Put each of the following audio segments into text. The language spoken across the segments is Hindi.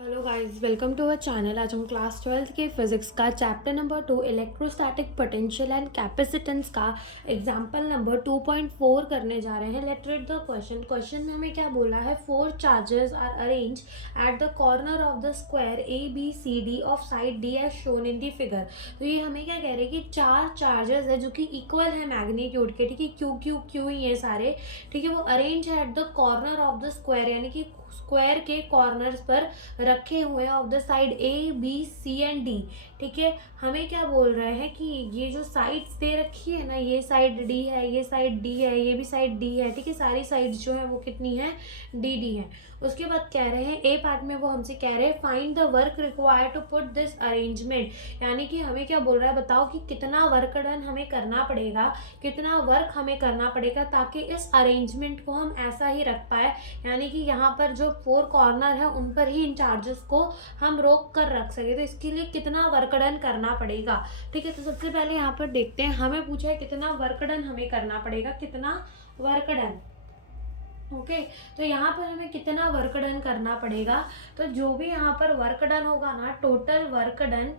Hello guys, welcome to our channel. आज हम क्लास 12th के फिजिक्स का chapter number 2 electrostatic potential and capacitance का एग्जांपल नंबर 2.4 करने जा रहे हैं। लेट्स रीड द क्वेश्चन में हमें क्या बोला है। 4 charges are arrange at the corner of the square A B C D of side d as shown in the figure. तो ये हमें क्या कह रहे हैं कि 4 चार्जेस है जो कि इक्वल है मैग्नीट्यूड के, ठीक है, क्यू क्यू क्यू ही ये सारे, ठीक है, वो अरेंज है at the corner of the square, यानी कि स्क्वायर के कॉर्नर्स पर रखे हुए हैं of the side A B C and D. ठीक है, हमें क्या बोल रहे हैं कि ये जो साइड्स दे रखी है ना, ये साइड डी है, ये साइड डी है, ये भी साइड डी है, ठीक है, सारी साइड्स जो है वो कितनी है, डी डी है। उसके बाद कह रहे हैं ए पार्ट में वो हमसे कह रहे हैं find the work required to put this arrangement, यानी कि हमें क्या बोल रहा है, बताओ कि कितना वर्क डन हमें करना पड़ेगा, कितना वर्क हमें करना पड़ेगा ताकि इस अरेंजमेंट को हम ऐसा ही रख पाए, यानी कि यहाँ पर जो 4 कॉर्नर है उन पर ही इन चार्जेस को हम रोक कर रख सके। तो इसके लिए कितना वर्क डन करना पड़ेगा, ठीक है। तो सबसे पहले यहाँ पर देखते हैं, हमें पूछा है कितना वर्क डन हमें करना पड़ेगा, कितना वर्क डन। ओके, तो यहाँ पर हमें कितना वर्क डन करना पड़ेगा, तो जो भी यहाँ पर वर्क डन होगा ना, टोटल वर्क डन,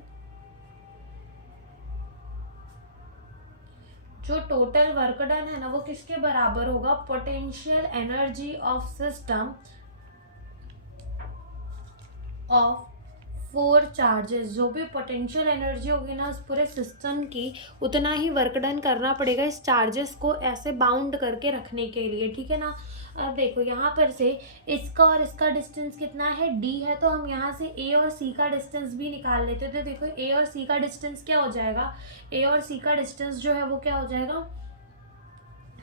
जो टोटल वर्क डन है ना, वो किसके बराबर होगा, potential energy of system of 4 charges. जो भी पोटेंशियल एनर्जी होगी ना उस पूरे सिस्टम की, उतना ही वर्क डन करना पड़ेगा इस चार्जेस को ऐसे बाउंड करके रखने के लिए, ठीक है ना। अब देखो यहाँ पर से इसका और इसका डिस्टेंस कितना है, डी है, तो हम यहाँ से ए और सी का डिस्टेंस भी निकाल लेते हैं। तो देखो ए और सी का डिस्टेंस क्या हो जाएगा, ए और सी का डिस्टेंस जो है वो क्या हो जाएगा,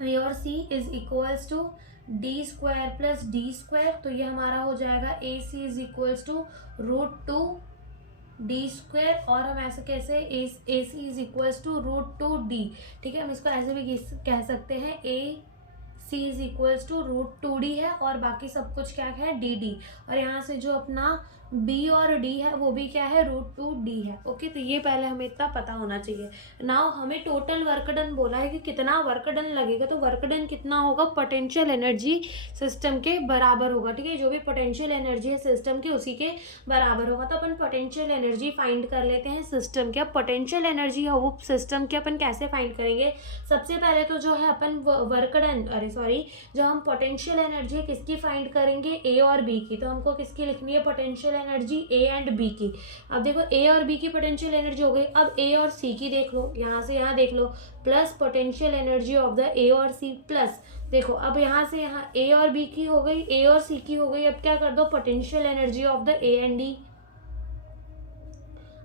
ए और C is equals to D square plus D square. तो ये हमारा हो जाएगा A C is equals to √2 D square, और हम ऐसे कैसे A C is equals to √2 D, ठीक है। हम इसको ऐसे भी कह सकते हैं A C is equals to √2d है, और बाकी सब कुछ क्या है, डी डी, और यहाँ से जो अपना b और d है वो भी क्या है, √2d है। ओके, तो ये पहले हमें इतना पता होना चाहिए। नाउ हमें टोटल वर्क डन बोला है कि कितना वर्क डन लगेगा, तो वर्क डन कितना होगा, पोटेंशियल एनर्जी सिस्टम के बराबर होगा, ठीक है। जो भी पोटेंशियल एनर्जी है सिस्टम के उसी के बराबर होगा। तो अपन पोटेंशियल एनर्जी फाइंड कर लेते हैं सिस्टम के। अब पोटेंशियल एनर्जी है वो सिस्टम के अपन कैसे फाइंड करेंगे, सबसे पहले तो जो है अपन वर्क डन, जो हम पोटेंशियल एनर्जी है किसकी फाइंड करेंगे, ए और बी की। तो हमको किसकी लिखनी है, potential energy A and B की। अब देखो ए और बी की पोटेंशियल एनर्जी हो गई, अब ए और सी की देख लो, यहाँ से यहाँ देख लो, plus potential energy of the A और सी प्लस, देखो अब यहाँ से यहाँ ए और बी की हो गई, ए और सी की हो गई। अब क्या कर दो, potential energy of the A and D.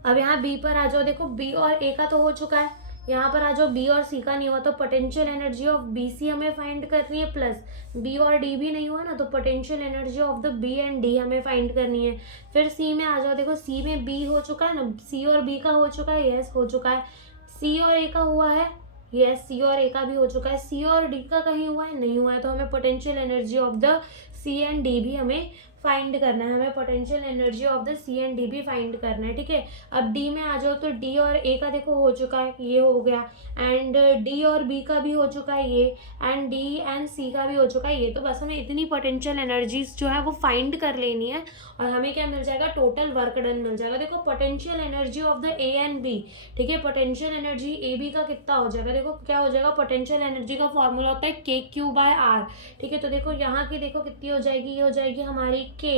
अब यहाँ बी पर आ जाओ, देखो बी और ए का तो हो चुका है, यहाँ पर आ जाओ बी और सी का नहीं हुआ, तो potential energy of B C हमें फाइंड करनी है, प्लस बी और डी भी नहीं हुआ ना, तो potential energy of the B and D हमें फाइंड करनी है। फिर सी में आ जाओ, देखो सी में बी हो चुका है ना, सी और बी का हो चुका है, यस हो चुका है। सी और ए का हुआ है, यस सी और ए का भी हो चुका है। सी और डी का कहीं हुआ है, नहीं हुआ है, तो हमें potential energy of the C and D भी हमें फाइंड करना है, हमें potential energy of the C and D भी फाइंड करना है, ठीक है। अब डी में आ जाओ, तो डी और ए का देखो हो चुका है, ये हो गया, एंड डी और बी का भी हो चुका है ये, एंड डी एंड सी का भी हो चुका है ये। तो बस हमें इतनी पोटेंशियल एनर्जीज जो है वो फाइंड कर लेनी है, और हमें क्या मिल जाएगा, टोटल वर्क डन मिल जाएगा। देखो potential energy of the A and B, ठीक है, पोटेंशियल एनर्जी ए बी का कितना हो जाएगा, देखो क्या हो जाएगा, पोटेंशियल एनर्जी का फॉर्मूला होता है KQ/R, ठीक है। तो देखो यहाँ की देखो कितनी हो जाएगी, ये हो जाएगी हमारी K,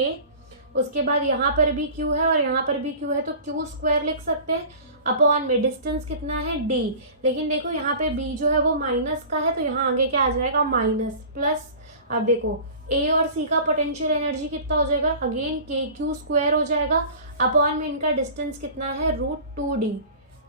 उसके बाद यहाँ पर भी Q है और यहाँ पर भी Q है, तो Q स्क्वायर लिख सकते हैं, अपॉन में डिस्टेंस कितना है D, लेकिन देखो यहाँ पे B जो है वो माइनस का है, तो यहाँ आगे क्या आ जाएगा, माइनस प्लस। अब देखो A और C का पोटेंशियल एनर्जी कितना हो जाएगा, अगेन KQ स्क्वायर हो जाएगा, अपॉन में इनका डिस्टेंस कितना है, √2d,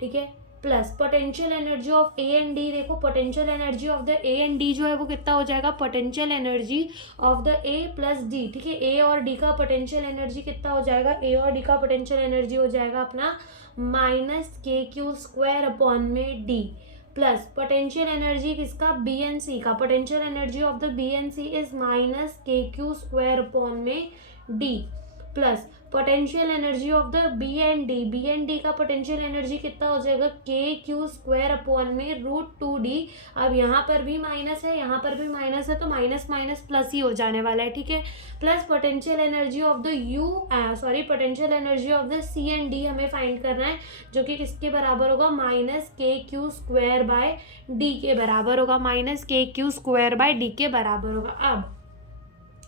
ठीक है, plus potential energy of A and D. देखो potential energy of the A and D जो है वो कितना हो जाएगा, potential energy of the A plus D, ठीक है। ए और डी का पोटेंशियल एनर्जी कितना हो जाएगा, ए और डी का पोटेंशियल एनर्जी हो जाएगा अपना -KQ स्क्वायर अपॉन में डी, प्लस पोटेंशियल एनर्जी किसका, बी एन सी का, potential energy of the B and C is -KQ square upon में D, plus potential energy of the B and D का पोटेंशियल एनर्जी कितना हो जाएगा, के क्यू स्क्वायर अपॉन में √2d। अब यहाँ पर भी माइनस है, यहाँ पर भी माइनस है, तो माइनस माइनस प्लस ही हो जाने वाला है, ठीक है। Plus potential energy of the potential energy of the C and D हमें फाइंड करना है, जो कि किसके बराबर होगा, minus K Q square by D के बराबर होगा, minus K Q square by D के बराबर होगा। अब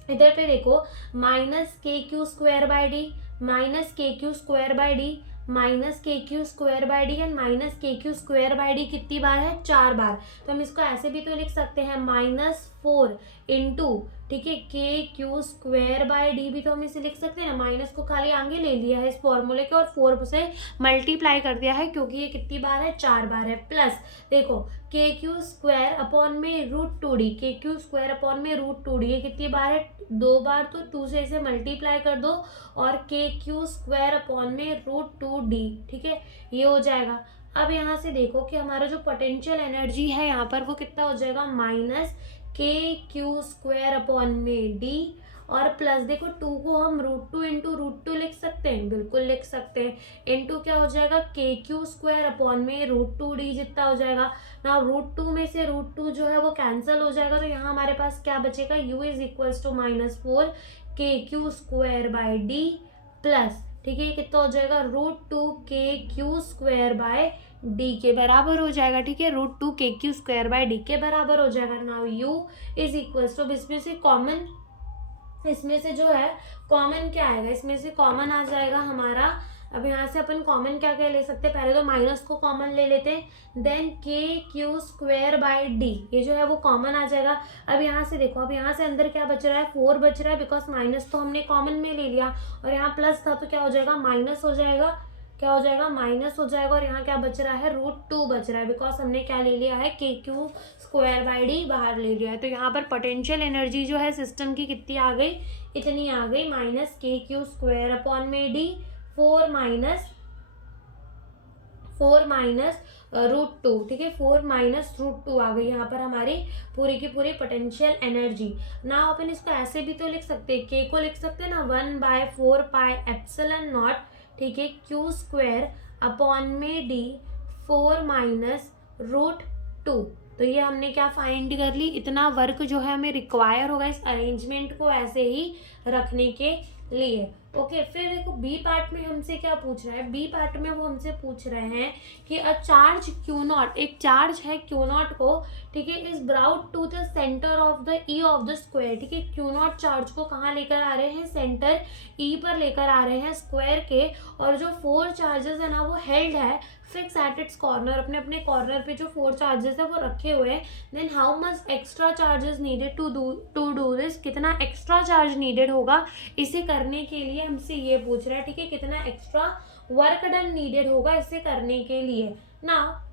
इधर पे देखो, minus K Q square by D, minus K Q square by D, minus K Q square by D and minus K Q square by D कितनी बार है, 4 बार। तो हम इसको ऐसे भी तो लिख सकते हैं, -4 इंटू, ठीक है, के क्यू स्क्वायर बाय डी भी तो हम इसे लिख सकते हैं ना, माइनस को खाली आगे ले लिया है इस फॉर्मूले के और 4 से मल्टीप्लाई कर दिया है, क्योंकि ये कितनी बार है, 4 बार है। प्लस देखो, के क्यू स्क्वायर अपॉन में √2d, के क्यू स्क्वायर अपॉन में √2d, ये कितनी बार है, 2 बार, तो 2 से इसे मल्टीप्लाई कर दो और के क्यू स्क्वायर अपॉन में √2d, ठीक है, ये हो जाएगा। अब यहाँ से देखो कि हमारा जो पोटेंशियल एनर्जी है यहाँ पर वो कितना हो जाएगा, minus K Q square upon में डी, और प्लस देखो 2 को हम √2 इंटू √2 लिख सकते हैं, बिल्कुल लिख सकते हैं, इंटू क्या हो जाएगा, के क्यू स्क्वायर अपॉन में √2d जितना हो जाएगा ना, √2 में से √2 जो है वो कैंसिल हो जाएगा, तो यहाँ हमारे पास क्या बचेगा, u इज इक्वल्स टू -4 के Q square by D plus, ठीक है, ये कितना हो जाएगा, √2 के क्यू स्क्वायर बाय डी के बराबर हो जाएगा, ठीक है, √2 के क्यू स्क्वायर बाय डी के बराबर हो जाएगा। Now u is equals to, इसमें से कॉमन, इसमें से जो है कॉमन क्या आएगा, इसमें से कॉमन आ जाएगा हमारा, अब यहाँ से अपन कॉमन क्या क्या ले सकते हैं, पहले तो माइनस को कॉमन ले लेते हैं, देन के क्यू स्क्वायर बाय डी, ये जो है वो कॉमन आ जाएगा। अब यहाँ से देखो, अब यहाँ से अंदर क्या बच रहा है, 4 बच रहा है, बिकॉज माइनस तो हमने कॉमन में ले लिया, और यहाँ प्लस था तो क्या हो जाएगा, माइनस हो जाएगा, क्या हो जाएगा, माइनस हो जाएगा, और यहाँ क्या बच रहा है, √2 बच रहा है, बिकॉज हमने क्या ले लिया है, के क्यू स्क्वायर बाय डी बाहर ले लिया है। तो यहाँ पर पोटेंशियल एनर्जी जो है सिस्टम की कितनी आ गई, इतनी आ गई, minus K Q square upon में डी, 4 माइनस √2, ठीक है, 4 माइनस √2 आ गई यहाँ पर हमारी पूरी की पूरी पोटेंशियल एनर्जी। ना अपन इसको ऐसे भी तो लिख सकते हैं, के को लिख सकते हैं ना, 1/4 पाई एप्सिलॉन नॉट, ठीक है, क्यू स्क्वायर अपॉन में डी, 4 माइनस √2। तो ये हमने क्या फाइंड कर ली, इतना वर्क जो है हमें रिक्वायर होगा इस अरेंजमेंट को ऐसे ही रखने के लिए। ओके, फिर देखो बी पार्ट में हमसे क्या पूछ रहा है, बी पार्ट में वो हमसे पूछ रहे हैं कि अ चार्ज Q0, एक चार्ज है Q0 को, ठीक है, is brought to the centre of the E of the square, ठीक है, Q0 चार्ज को कहाँ लेकर आ रहे हैं, सेंटर ई पर लेकर आ रहे हैं स्क्वायर के, और जो 4 चार्जेस है ना वो हेल्ड है फिक्स एट इट्स कॉर्नर, अपने अपने कॉर्नर पे जो 4 चार्जेस है वो रखे हुए हैं। Then how much extra charges needed to do this, कितना एक्स्ट्रा चार्ज नीडेड होगा इसे करने के लिए, हमसे ये पूछ रहा है, ठीक है, कितना एक्स्ट्रा वर्क डन नीडेड होगा इसे करने के लिए ना।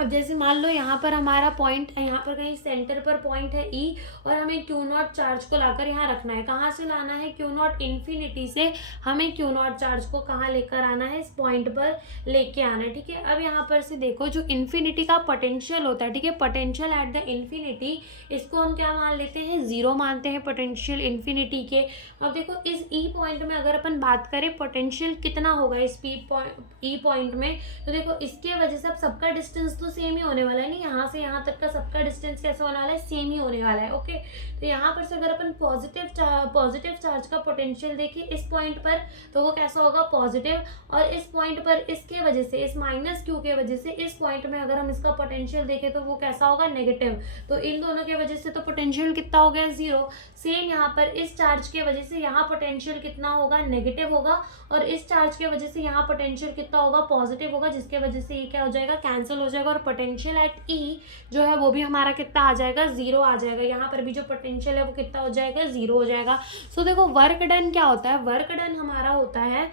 अब जैसे मान लो यहाँ पर हमारा पॉइंट है, यहाँ पर कहीं सेंटर पर पॉइंट है ई, और हमें Q0 चार्ज को लाकर यहाँ रखना है, कहाँ से लाना है, Q0 इन्फिनिटी से हमें Q0 चार्ज को कहाँ लेकर आना है, इस पॉइंट पर लेके आना है, ठीक है। अब यहाँ पर से देखो जो इन्फिनिटी का पोटेंशियल होता है, ठीक है, पोटेंशियल एट द इन्फिनिटी, इसको हम क्या मान लेते हैं, 0 मानते हैं पोटेंशियल इन्फिनिटी के। अब देखो इस ई पॉइंट में अगर अपन बात करें पोटेंशियल कितना होगा इस ई पॉइंट में, तो देखो इसके वजह से अब सबका डिस्टेंस तो सेम ही होने वाला है, नहीं, यहाँ से यहाँ तक का सबका डिस्टेंस कैसे होने वाला है, सेम ही होने वाला है। ओके, तो यहाँ पर से अगर अपन पॉजिटिव चार्ज का पोटेंशियल देखें इस पॉइंट पर, तो वो कैसा होगा, पॉजिटिव, और इस पॉइंट पर इसके वजह से, इस माइनस क्यू के वजह से इस पॉइंट में अगर हम इसका पोटेंशियल देखें तो वो कैसा होगा, नेगेटिव। तो इन दोनों के वजह से तो पोटेंशियल कितना हो गया, 0। सेम यहाँ पर इस चार्ज के वजह से यहाँ पोटेंशियल कितना होगा, नेगेटिव होगा, और इस चार्ज के वजह से यहाँ पोटेंशियल कितना होगा, पॉजिटिव होगा, जिसके वजह से ये क्या हो जाएगा, कैंसिल हो जाएगा, और पोटेंशियल एट ई जो है वो भी हमारा कितना आ जाएगा, 0 आ जाएगा। यहाँ पर भी जो पोटेंशियल है वो कितना हो जाएगा, 0 हो जाएगा। सो देखो वर्क डन क्या होता है, वर्क डन हमारा होता है,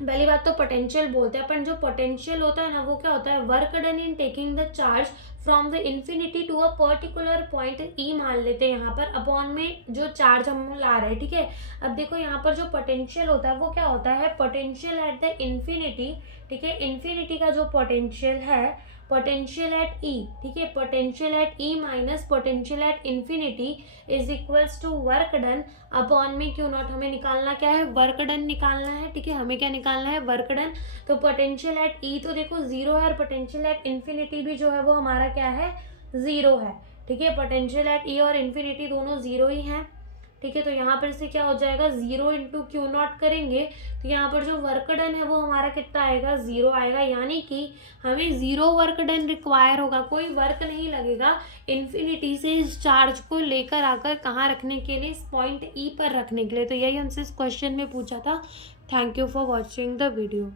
पहली बात तो पोटेंशियल बोलते हैं अपन, जो पोटेंशियल होता है ना वो क्या होता है, work done in taking the charge from the infinity to a particular point E मान लेते हैं यहाँ पर, अपॉन में जो चार्ज हम ला रहे हैं, ठीक है। अब देखो यहाँ पर जो पोटेंशियल होता है वो क्या होता है, पोटेंशियल एट द इन्फिनिटी, ठीक है। इन्फिनिटी का जो पोटेंशियल है, पोटेंशियल एट ई, ठीक है, potential at E minus potential at infinity is equals to work done upon में क्यू नॉट। हमें निकालना क्या है, वर्क डन निकालना है, ठीक है। हमें क्या निकालना है, वर्क डन। तो पोटेंशियल एट ई तो देखो जीरो है, और पोटेंशियल एट इन्फिनिटी भी जो है वो हमारा क्या है, जीरो है, ठीक है। पोटेंशियल एट ई और इन्फिनिटी दोनों जीरो ही हैं, ठीक है। तो यहाँ पर से क्या हो जाएगा, जीरो इंटू क्यू नॉट करेंगे तो यहाँ पर जो वर्क डन है वो हमारा कितना आएगा, जीरो आएगा। यानी कि हमें जीरो वर्क डन रिक्वायर होगा, कोई वर्क नहीं लगेगा इन्फिनिटी से इस चार्ज को लेकर आकर कहाँ रखने के लिए, इस पॉइंट ई पर रखने के लिए। तो यही हमसे इस क्वेश्चन में पूछा था। Thank you for watching the video.